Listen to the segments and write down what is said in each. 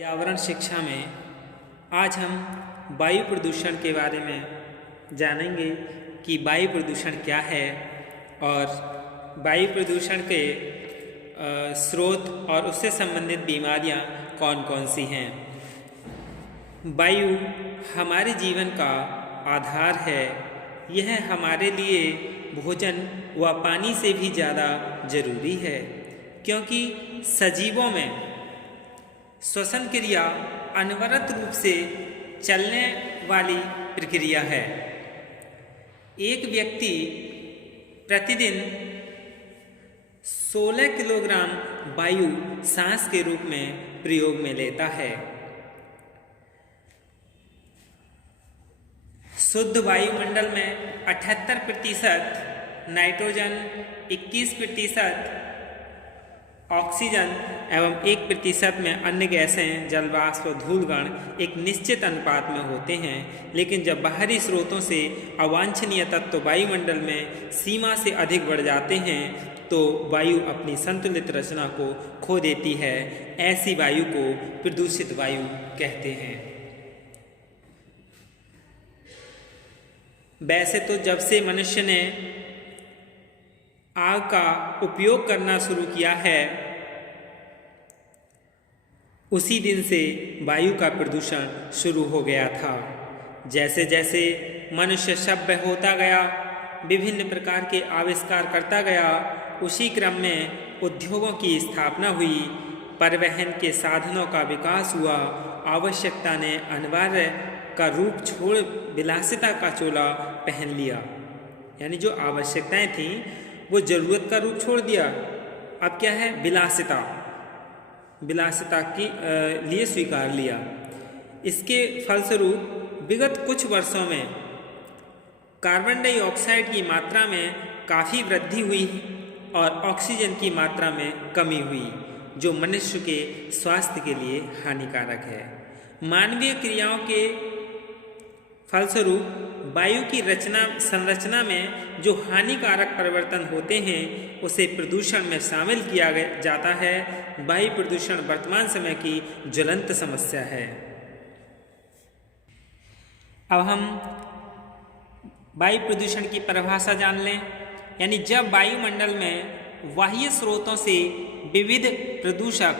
पर्यावरण शिक्षा में आज हम वायु प्रदूषण के बारे में जानेंगे कि वायु प्रदूषण क्या है और वायु प्रदूषण के स्रोत और उससे संबंधित बीमारियां कौन कौन सी हैं। वायु हमारे जीवन का आधार है। यह हमारे लिए भोजन व पानी से भी ज़्यादा जरूरी है, क्योंकि सजीवों में श्वसन क्रिया अनवरत रूप से चलने वाली प्रक्रिया है। एक व्यक्ति प्रतिदिन 16 किलोग्राम वायु सांस के रूप में प्रयोग में लेता है। शुद्ध वायुमंडल में 78% नाइट्रोजन, 21% ऑक्सीजन एवं 1% में अन्य गैसें, जलवाष्प और धूलकण एक निश्चित अनुपात में होते हैं। लेकिन जब बाहरी स्रोतों से अवांछनीय तत्व वायुमंडल में सीमा से अधिक बढ़ जाते हैं तो वायु अपनी संतुलित रचना को खो देती है। ऐसी वायु को प्रदूषित वायु कहते हैं। वैसे तो जब से मनुष्य ने आग का उपयोग करना शुरू किया है, उसी दिन से वायु का प्रदूषण शुरू हो गया था। जैसे जैसे मनुष्य सभ्य होता गया, विभिन्न प्रकार के आविष्कार करता गया, उसी क्रम में उद्योगों की स्थापना हुई, परिवहन के साधनों का विकास हुआ, आवश्यकता ने अनिवार्य का रूप छोड़ विलासिता का चोला पहन लिया। यानी जो आवश्यकताएं थीं वो जरूरत का रूप छोड़ दिया। अब क्या है? विलासिता की लिए स्वीकार लिया। इसके फलस्वरूप विगत कुछ वर्षों में कार्बन डाइऑक्साइड की मात्रा में काफ़ी वृद्धि हुई और ऑक्सीजन की मात्रा में कमी हुई, जो मनुष्य के स्वास्थ्य के लिए हानिकारक है। मानवीय क्रियाओं के फलस्वरूप वायु की संरचना में जो हानिकारक परिवर्तन होते हैं उसे प्रदूषण में शामिल किया जाता है। वायु प्रदूषण वर्तमान समय की ज्वलंत समस्या है। अब हम वायु प्रदूषण की परिभाषा जान लें। यानी जब वायुमंडल में बाह्य स्रोतों से विविध प्रदूषक,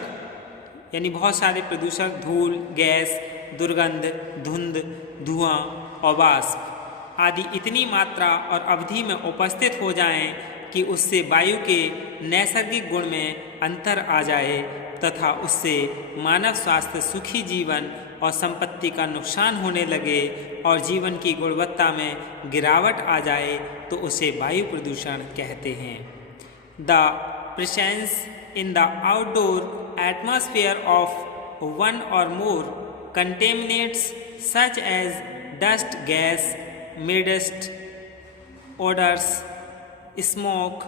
यानी बहुत सारे प्रदूषक, धूल, गैस, दुर्गंध, धुंध, धुआं और वाष्प आदि इतनी मात्रा और अवधि में उपस्थित हो जाएं कि उससे वायु के नैसर्गिक गुण में अंतर आ जाए तथा उससे मानव स्वास्थ्य, सुखी जीवन और संपत्ति का नुकसान होने लगे और जीवन की गुणवत्ता में गिरावट आ जाए तो उसे वायु प्रदूषण कहते हैं। The presence in the outdoor atmosphere of one और मोर contaminants such as dust, gas, mist, odors, smoke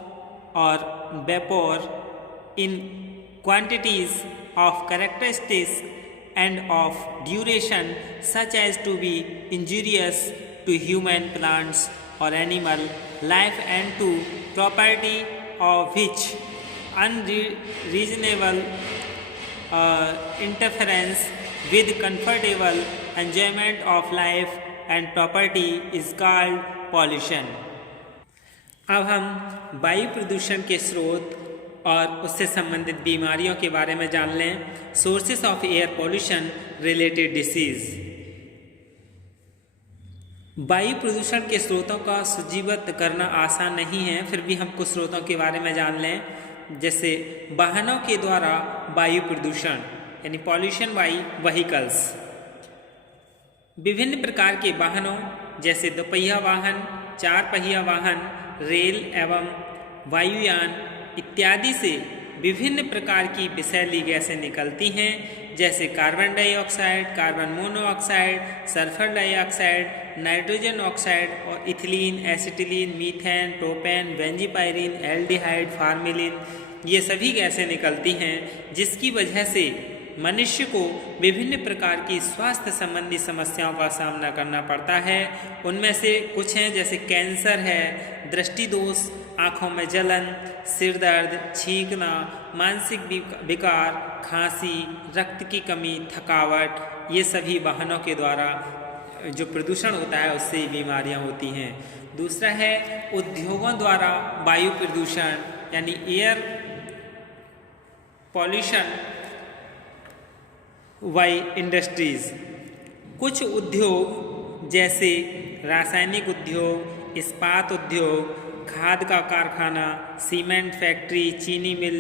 or vapor in quantities of characteristics and of duration such as to be injurious to human, plants or animal life and to property of which unreasonable interference with comfortable enjoyment of life and property is called pollution। अब हम वायु प्रदूषण के स्रोत और उससे संबंधित बीमारियों के बारे में जान लें। Sources of air pollution related disease. वायु प्रदूषण के स्रोतों का सूचीबद्ध करना आसान नहीं है, फिर भी हम कुछ स्रोतों के बारे में जान लें। जैसे वाहनों के द्वारा वायु प्रदूषण, यानी पॉल्यूशन बाई व्हीकल्स। विभिन्न प्रकार के वाहनों जैसे दोपहिया वाहन, चार पहिया वाहन, रेल एवं वायुयान इत्यादि से विभिन्न प्रकार की विषैली गैसें निकलती हैं, जैसे carbon dioxide, carbon monoxide, sulphur dioxide, nitrogen oxide और ethylene, acetylene, methane, propane, benzopyrene, aldehyde, formalin, ये सभी गैसें निकलती हैं, जिसकी वजह से मनुष्य को विभिन्न प्रकार की स्वास्थ्य संबंधी समस्याओं का सामना करना पड़ता है। उनमें से कुछ हैं जैसे कैंसर है, दृष्टि दोष, आँखों में जलन, सिर दर्द, छींकना, मानसिक विकार, खांसी, रक्त की कमी, थकावट, ये सभी वाहनों के द्वारा जो प्रदूषण होता है उससे बीमारियां होती हैं। दूसरा है उद्योगों द्वारा वायु प्रदूषण यानी एयर पॉल्यूशन बाय इंडस्ट्रीज। कुछ उद्योग जैसे रासायनिक उद्योग, इस्पात उद्योग, खाद का कारखाना, सीमेंट फैक्ट्री, चीनी मिल,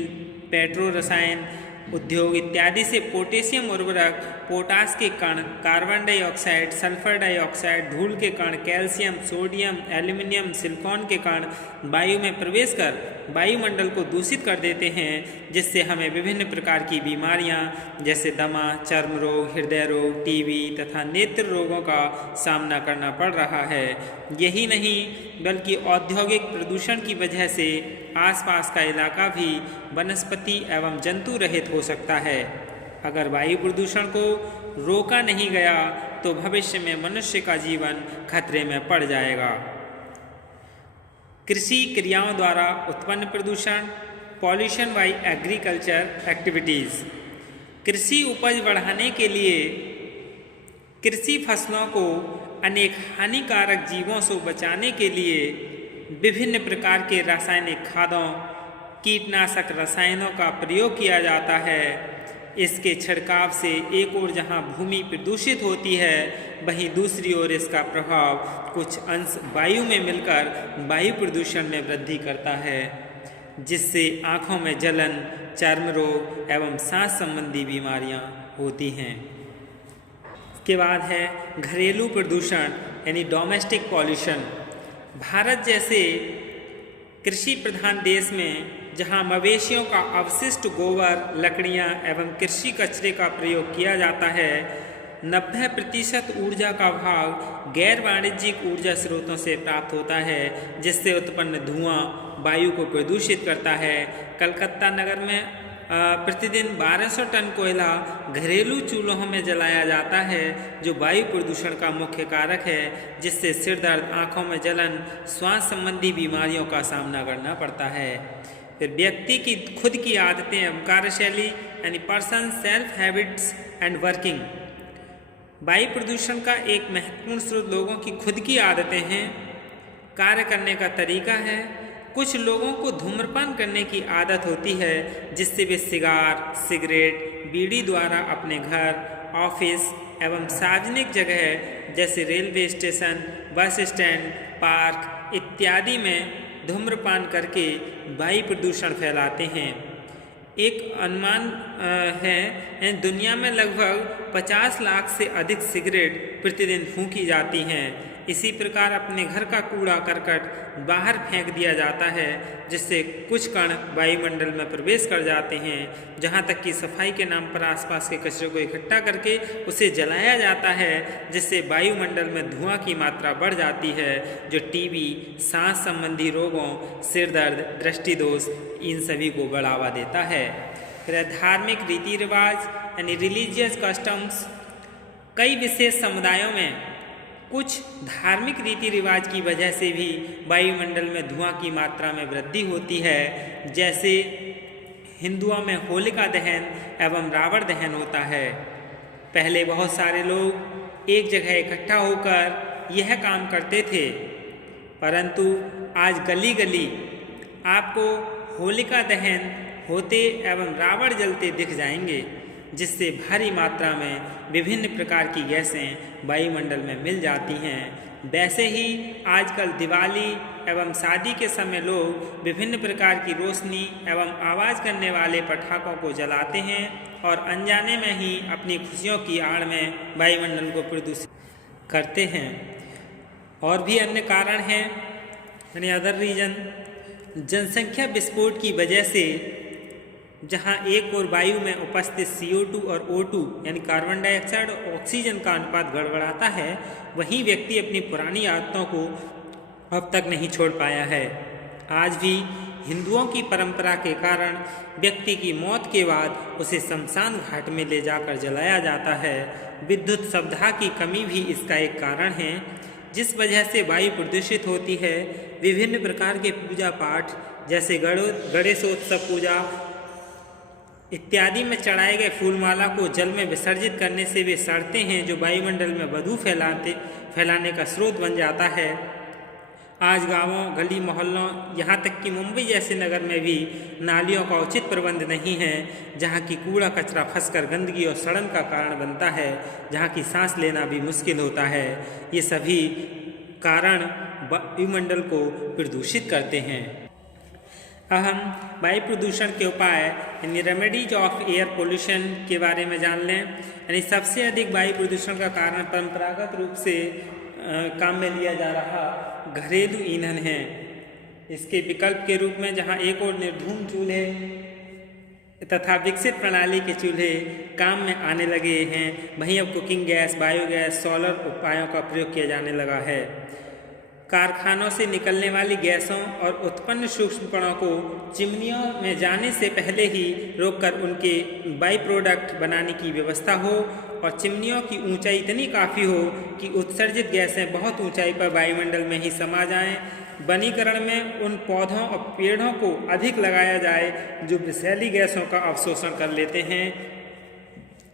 पेट्रो रसायन उद्योग इत्यादि से पोटेशियम उर्वरक, पोटास के कण, कार्बन डाइऑक्साइड, सल्फर डाइऑक्साइड, धूल के कण, कैल्शियम, सोडियम, एल्यूमिनियम, सिलिकॉन के कण वायु में प्रवेश कर वायुमंडल को दूषित कर देते हैं, जिससे हमें विभिन्न प्रकार की बीमारियां जैसे दमा, चर्म रोग, हृदय रोग, टीबी तथा नेत्र रोगों का सामना करना पड़ रहा है। यही नहीं बल्कि औद्योगिक प्रदूषण की वजह से आसपास का इलाका भी वनस्पति एवं जंतु रहित हो सकता है। अगर वायु प्रदूषण को रोका नहीं गया तो भविष्य में मनुष्य का जीवन खतरे में पड़ जाएगा। कृषि क्रियाओं द्वारा उत्पन्न प्रदूषण, पॉल्यूशन बाय एग्रीकल्चर एक्टिविटीज़। कृषि उपज बढ़ाने के लिए कृषि फसलों को अनेक हानिकारक जीवों से बचाने के लिए विभिन्न प्रकार के रासायनिक खादों, कीटनाशक रसायनों का प्रयोग किया जाता है। इसके छिड़काव से एक ओर जहां भूमि प्रदूषित होती है, वहीं दूसरी ओर इसका प्रभाव कुछ अंश वायु में मिलकर वायु प्रदूषण में वृद्धि करता है, जिससे आँखों में जलन, चर्म रोग एवं सांस संबंधी बीमारियां होती हैं। इसके बाद है घरेलू प्रदूषण यानी डोमेस्टिक पॉल्यूशन। भारत जैसे कृषि प्रधान देश में जहां मवेशियों का अवशिष्ट गोबर, लकड़ियां एवं कृषि कचरे का प्रयोग किया जाता है, 90% ऊर्जा का भाग गैर वाणिज्यिक ऊर्जा स्रोतों से प्राप्त होता है, जिससे उत्पन्न धुआं वायु को प्रदूषित करता है। कलकत्ता नगर में प्रतिदिन 1200 टन कोयला घरेलू चूल्हों में जलाया जाता है, जो वायु प्रदूषण का मुख्य कारक है, जिससे सिर दर्द, आँखों में जलन, श्वास संबंधी बीमारियों का सामना करना पड़ता है। फिर व्यक्ति की खुद की आदतें एवं कार्यशैली यानी person self habits and working. वायु प्रदूषण का एक महत्वपूर्ण स्रोत लोगों की खुद की आदतें हैं, कार्य करने का तरीका है। कुछ लोगों को धूम्रपान करने की आदत होती है, जिससे वे सिगरेट, बीड़ी द्वारा अपने घर, ऑफिस एवं सार्वजनिक जगह जैसे railway station, bus stand, park इत्यादि में धूम्रपान करके वायु प्रदूषण फैलाते हैं। एक अनुमान है दुनिया में लगभग 50 लाख से अधिक सिगरेट प्रतिदिन फूंकी जाती हैं। इसी प्रकार अपने घर का कूड़ा करकट बाहर फेंक दिया जाता है, जिससे कुछ कण वायुमंडल में प्रवेश कर जाते हैं। जहाँ तक कि सफाई के नाम पर आसपास के कचरे को इकट्ठा करके उसे जलाया जाता है, जिससे वायुमंडल में धुआं की मात्रा बढ़ जाती है, जो टीबी, सांस संबंधी रोगों, सिर दर्द, दृष्टि दोष इन सभी को बढ़ावा देता है। फिर धार्मिक रीति रिवाज यानी रिलीजियस कस्टम्स। कई विशेष समुदायों में कुछ धार्मिक रीति रिवाज की वजह से भी वायुमंडल में धुआं की मात्रा में वृद्धि होती है। जैसे हिंदुओं में होलिका दहन एवं रावण दहन होता है। पहले बहुत सारे लोग एक जगह इकट्ठा होकर यह काम करते थे, परंतु आज गली गली आपको होलिका दहन होते एवं रावण जलते दिख जाएंगे, जिससे भारी मात्रा में विभिन्न प्रकार की गैसें वायुमंडल में मिल जाती हैं। वैसे ही आजकल दिवाली एवं शादी के समय लोग विभिन्न प्रकार की रोशनी एवं आवाज़ करने वाले पटाखों को जलाते हैं और अनजाने में ही अपनी खुशियों की आड़ में वायुमंडल को प्रदूषित करते हैं। और भी अन्य कारण हैं यानी अदर रीजन। जनसंख्या विस्फोट की वजह से जहां एक और वायु में उपस्थित CO2 और O2 यानी कार्बन डाइऑक्साइड और ऑक्सीजन का अनुपात गड़बड़ाता है, वहीं व्यक्ति अपनी पुरानी आदतों को अब तक नहीं छोड़ पाया है। आज भी हिंदुओं की परंपरा के कारण व्यक्ति की मौत के बाद उसे शमशान घाट में ले जाकर जलाया जाता है। विद्युत सुविधा की कमी भी इसका एक कारण है, जिस वजह से वायु प्रदूषित होती है। विभिन्न प्रकार के पूजा पाठ जैसे गणेशोत्सव पूजा इत्यादि में चढ़ाए गए फूलमाला को जल में विसर्जित करने से वे सड़ते हैं, जो वायुमंडल में बदबू फैलाने का स्रोत बन जाता है। आज गांवों, गली मोहल्लों, यहाँ तक कि मुंबई जैसे नगर में भी नालियों का उचित प्रबंध नहीं है, जहाँ की कूड़ा कचरा फंसकर गंदगी और सड़न का कारण बनता है, जहाँ की सांस लेना भी मुश्किल होता है। ये सभी कारण वायुमंडल को प्रदूषित करते हैं। अब हम वायु प्रदूषण के उपाय यानी रेमेडीज ऑफ एयर पोल्यूशन के बारे में जान लें। यानी सबसे अधिक वायु प्रदूषण का कारण परंपरागत रूप से काम में लिया जा रहा घरेलू ईंधन है। इसके विकल्प के रूप में जहां एक और निर्धूम चूल्हे तथा विकसित प्रणाली के चूल्हे काम में आने लगे हैं, वहीं अब कुकिंग गैस, बायोगैस, सोलर उपायों का प्रयोग किया जाने लगा है। कारखानों से निकलने वाली गैसों और उत्पन्न सूक्ष्म कणों को चिमनियों में जाने से पहले ही रोककर उनके बाई प्रोडक्ट बनाने की व्यवस्था हो, और चिमनियों की ऊंचाई इतनी काफ़ी हो कि उत्सर्जित गैसें बहुत ऊंचाई पर वायुमंडल में ही समा जाएं। वनीकरण में उन पौधों और पेड़ों को अधिक लगाया जाए जो विषैली गैसों का अवशोषण कर लेते हैं।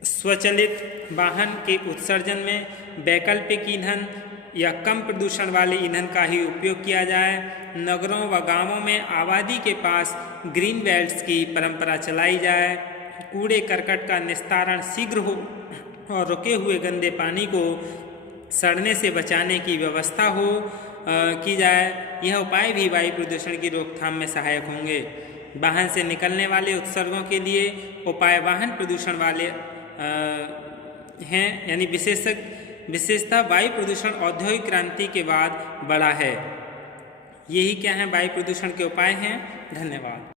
स्वचालित वाहन के उत्सर्जन में वैकल्पिक ईंधन या कम प्रदूषण वाले ईंधन का ही उपयोग किया जाए। नगरों व गांवों में आबादी के पास ग्रीन बेल्ट्स की परंपरा चलाई जाए। कूड़े करकट का निस्तारण शीघ्र हो और रुके हुए गंदे पानी को सड़ने से बचाने की व्यवस्था की जाए। यह उपाय भी वायु प्रदूषण की रोकथाम में सहायक होंगे। वाहन से निकलने वाले उत्सर्गों के लिए उपाय वाहन प्रदूषण वाले हैं, यानी विशेषतः वायु प्रदूषण औद्योगिक क्रांति के बाद बढ़ा है। यही क्या है वायु प्रदूषण के उपाय हैं। धन्यवाद।